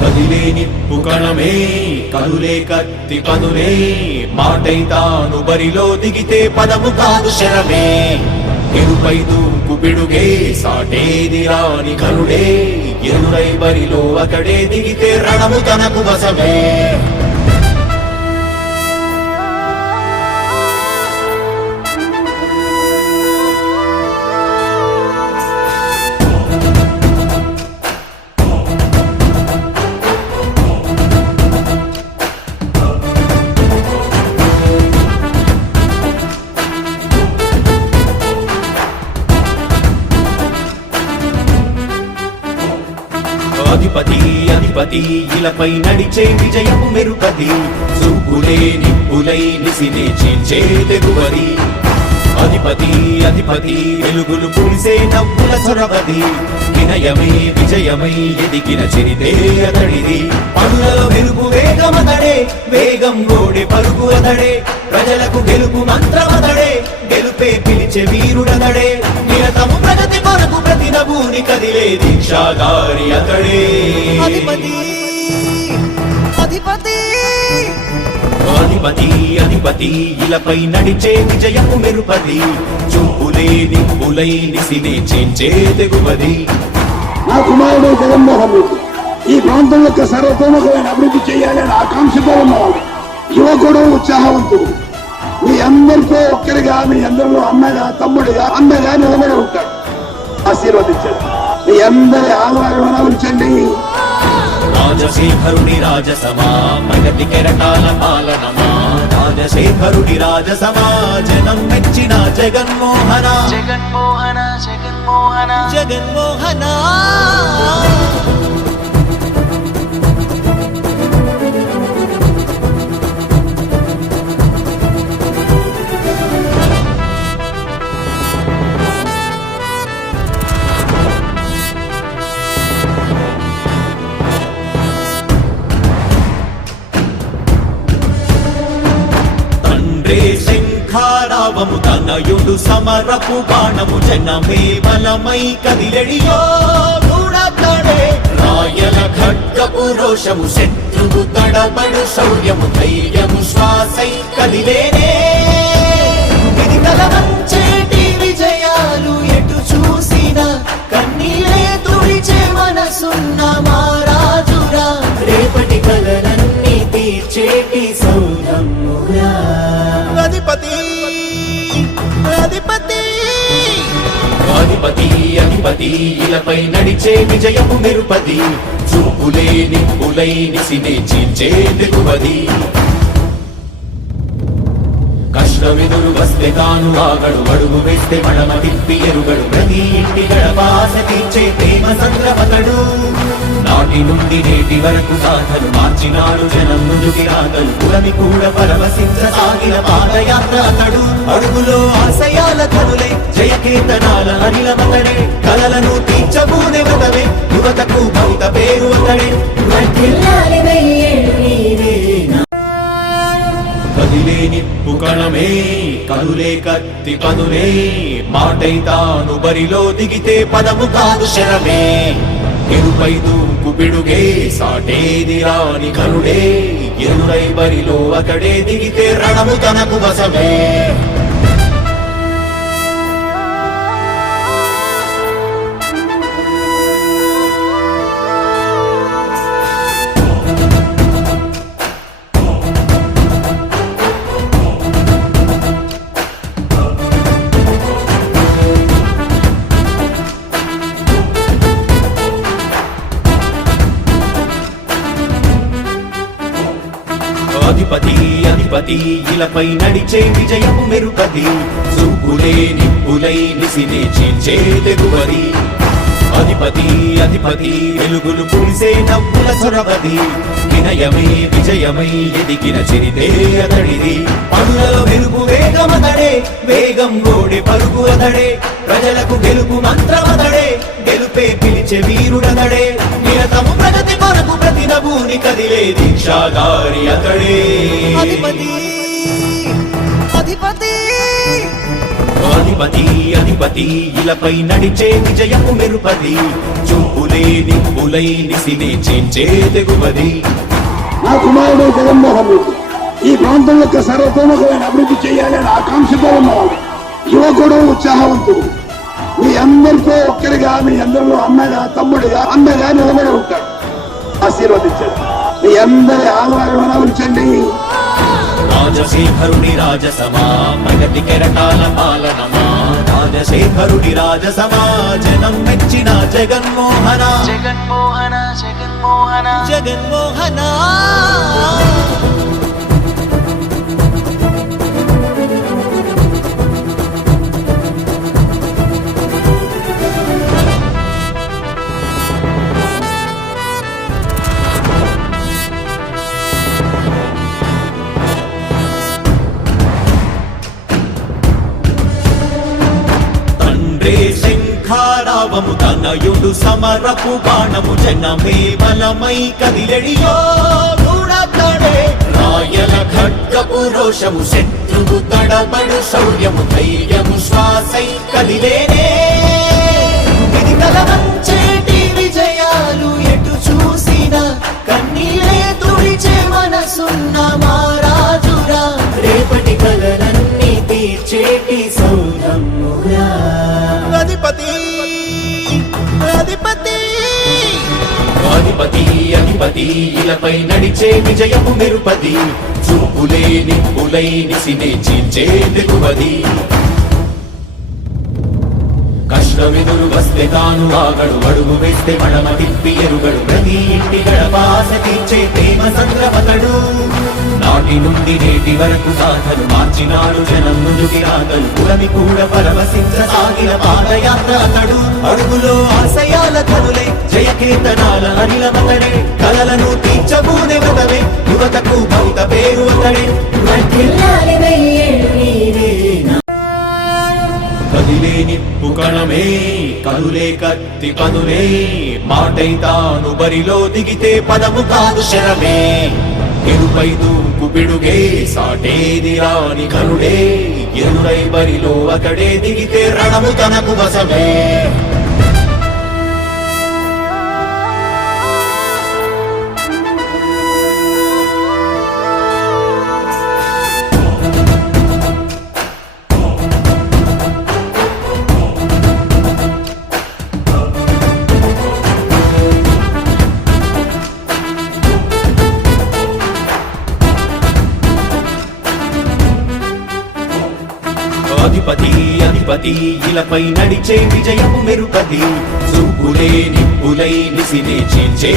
కదిలే నిప్పు కణమే కదులే కత్తి పదులే మాటై తాను బరిలో దిగితే పదము కాదు శరమే ఎరుపై దూకు పిడుగే సాటేది రాని కరుడే ఎదురై బరిలో అతడే దిగితే రణము తనకు వశమే అధిపతి అధిపతి ఇలపై నడిచే విజయము మెరుపది చూపులే నిప్పులై నిసినే చీల్చే తెగువది అధిపతి అధిపతి వెలుగులు పులిసే నవ్వుల చొరవది వినయమై విజయమై ఎదిగిన చరితే అతడిది పనులలో వెలుగు వేగమతడే వేగం గోడే పలుకు అతడే ప్రజలకు గెలుపు మంత్రమతడే గెలుపే పిలిచే వీరుడతడే నిరతము ప్రగతి కొరకు ప్రతి నభూని కదిలే దీక్షాగారి అతడే అధిపతి అధిపతి అధిపతి అధిపతి ఇలపై నడిచే విజయము మెరుపది చూపులే నిప్పులై నిసినే చేంచే తెగువది నా కుమారుడు జగన్మోహన్ రెడ్డి ఈ ప్రాంతం యొక్క సర్వతోముఖమైన అభివృద్ధి చేయాలని ఆకాంక్షతో ఉన్నవాడు యువకుడు ఉత్సాహవంతుడు మీ అందరితో ఒక్కరిగా మీ అందరిలో అన్నగా తమ్ముడిగా అన్నగా నిలబడి ఉంటాడు ఆశీర్వదించండి మీ అందరి ఆదరణ ఉంచండి రాజశేఖరుడి రాజసమా ప్రగతి కెరటాల పాలనమా రాజశేఖరుడి రాజసమా జనం మెచ్చిన జగన్మోహన జగన్మోహన జగన్మోహన జగన్మోహన శంఖారావము తనయుడు సమరపు బాణము జనమే బలమై కదిలెడియో దూడతడే రాయల ఖడ్గపు రోషము శత్రువు తడబడు శౌర్యము ధైర్యము శ్వాసై కదిలేనే ఇది కలవంచేటి విజయాలు ఎటు చూసిన కన్నీలే తుడిచే మనసున్న మారాజురా రేపటి కలలన్నీ తీర్చేటి సౌధమురా అధిపతి అధిపతి అధిపతి అధిపతి ఇలపై నడిచే విజయము మెరుపది చూపులే నిప్పులై నిసినే చీల్చే తెగువది కష్టమెదురు వస్తే తాను ఆగడు అడుగు వేస్తే మడమ తిప్పి ఎరుగడు ప్రతి ఇంటి గడపాస తీర్చే ప్రేమ సంద్రమతడు నాటి నుండి నేటి వరకు గాథలు మార్చినాడు జనం ముందుకి రాగలు పురమి కూడా పరవశించసాగిన పాదయాత్ర అతడు అడుగులో ఆశయాల కనులే జయకేతనాల అనిలమతడే కలలను తీర్చబూనే వ్రతమే యువతకు భవిత పేరు అతడే కదిలే నిప్పు కణమే కదులే కత్తి పదులే మాటై తాను బరిలో దిగితే పదము కాదు శరమే ఎరుపై దూకు పిడుగే సాటేది రాని కరుడే ఎదురై బరిలో అతడే దిగితే రణము తనకు వశమే అధిపతి అధిపతి ఇలపై నడిచే విజయము మెరుపది చూపులే నిప్పులై నిసినే చీల్చే తెగువది అధిపతి అధిపతి వెలుగులు పులిసే నవ్వుల చొరవది వినయమై విజయమై ఎదిగిన చరితే అతడిది పనులలో వెలుగు వేగమతడే వేగం గోడే పలుకు అతడే ప్రజలకు గెలుపు మంత్రమతడే గెలుపే పిలిచే వీరుడతడే నిరతము ప్రగతి కొరకు ప్రతి నభూని కదిలే దీక్షాగారి అతడే అధిపతి అధిపతి అధిపతి అధిపతి ఇలపై నడిచే విజయము మెరుపది చూపులే నిప్పులై నిసినే చేంచే తెగువది నా కుమారుడు జగన్మోహన్ రెడ్డి ఈ ప్రాంతం యొక్క సర్వతోముఖమైన అభివృద్ధి చేయాలని ఆకాంక్షతో ఉన్నవాడు, యువకుడు, ఉత్సాహవంతుడు. మీ అందరితో ఒక్కరిగా, మీ అందరిలో అన్నగా, తమ్ముడిగా, అన్నగా నిలబడి ఉంటాడు. ఆశీర్వదించండి. మీ అందరి ఆదరణ ఉంచండి. రాజశేఖరుని రాజసమా ప్రగతి కెరటాల పాలనమా రాజశేఖరుని రాజసమా జనం మెచ్చిన జగన్మోహన జగన్మోహన జగన్మోహన జగన్మోహన శంఖారావము తనయుడు సమరపు బాణము జనమే బలమై కదిలెడియో దూడతాడే రాయల ఖడ్గపు రోషము శత్రువు తడబడు శౌర్యము ధైర్యము శ్వాసై కదిలేనే ఇది కలవంచేటి విజయాలు ఎటు చూసినా కన్నీలే తుడిచే మనసున్న మారాజురా రేపటి కలలన్నీ తీర్చేటి సౌధమురా అధిపతి అధిపతి అధిపతి అధిపతి ఇలపై నడిచే విజయము మెరుపది చూపులే నిప్పులై నిసినే చీల్చే తెగువది కష్టమెదురు వస్తే తాను ఆగడు అడుగు వేస్తే మడమ తిప్పి ఎరుగడు ప్రతి ఇంటి గడపాస తీర్చే ప్రేమ సంద్రపతడు నాటి నుండి నేటి వరకు సాధలు మార్చినాడు జనం ముందుకి రాగలు పురమి కూడా పరవశించసాగిన పాదయాత్ర అతడు అడుగులో ఆశయాల కనులే జయకేతనాల అనిలమతడే కలలను తీర్చబూనే వదవే యువతకు భవిత పేరు అతడే కదిలే నిప్పు కణమే కనులే కత్తి పనులే మాటై తాను బరిలో దిగితే పదము కాదు శరమే ఎరుపై దూకు పిడుగే సాటేది రాని కనుడే ఎరుడై బరిలో అతడే దిగితే రణము తనకు వశమే అధిపతి అధిపతి ఇలపై నడిచే విజయము మెరుపది చూపులే నిప్పులై నిసినే చీల్చే